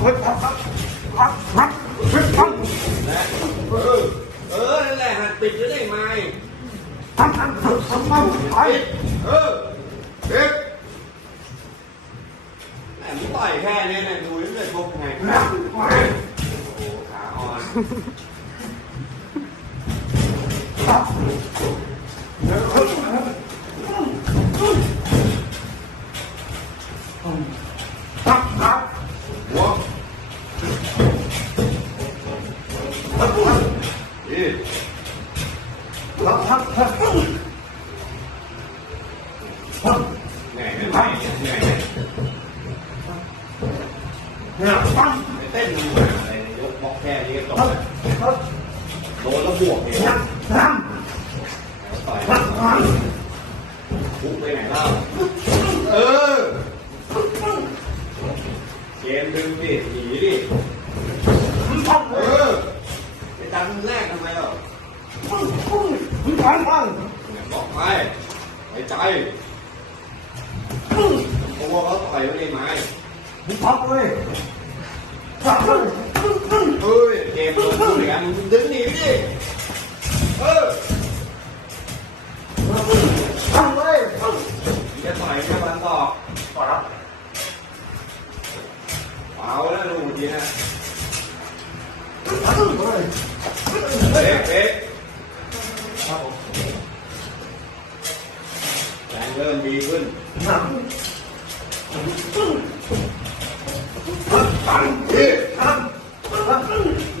เออเออ นั่นแหละหัดปิดจะได้ไหมปิดเออปิดแหมมึงต่อยแค่นี้เนี่ยดูนี่เลยชกไงโอ้โหขาอ่อนหั แหน่เห็นไหมเหนื่อยเนี่ยไปเต้นอะไรเนี่ยยกบอกแค่นี้ก็จบโดนแล้วบวกเองแล้วต่อยคุกไปไหนเล่าเออเกมดึงดิหนีดิเออไปดันแรกทำไม ล่ะเนี่ยบอกไปไว้ใจตัวเขาต่อยไว้ในไม้เฮ้ยเกมโดนพูดอย่างนั้นมึงดึงหนีไปดิเออจะต่อยแค่วันต่อเอาแล้วลูกเมื่อกี้นะเบ๊กเบ๊ก รงเริ่มดีขึ้น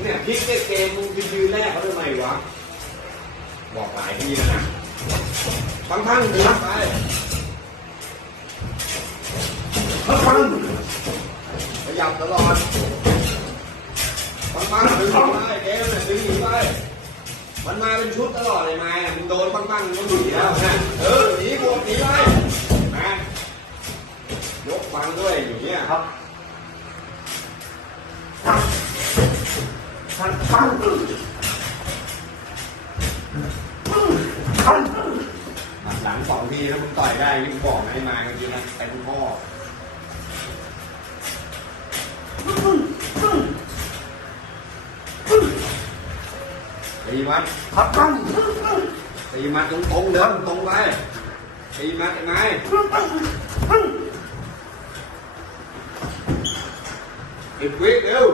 เนี่ยพิกเกมมึงจะยืนแรกเขาทำไมวะ บอกหลายทีแล้วนะบางครั้งดึงไปขยับตลอดบางครั้งดึงไปเกมเนี่ยถึงไปมันมาเป็นชุดตลอดเลยมามึงโดนบ้งบ้งมึงหนีแล้วนะ ฟังด้วยอย่างเงี้ยครับหลังสองทีแล้วมึงต่อยได้ยิ่งบอกให้มากันจริงนะเต็มข้อตีมัดตีมัดตรงตรงๆเดินตรงไปตีมัดยังไงอีกวิ เร็ว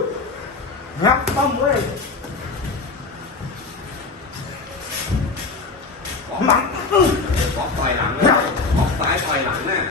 บอกหลังบอกต่อยหลังเลย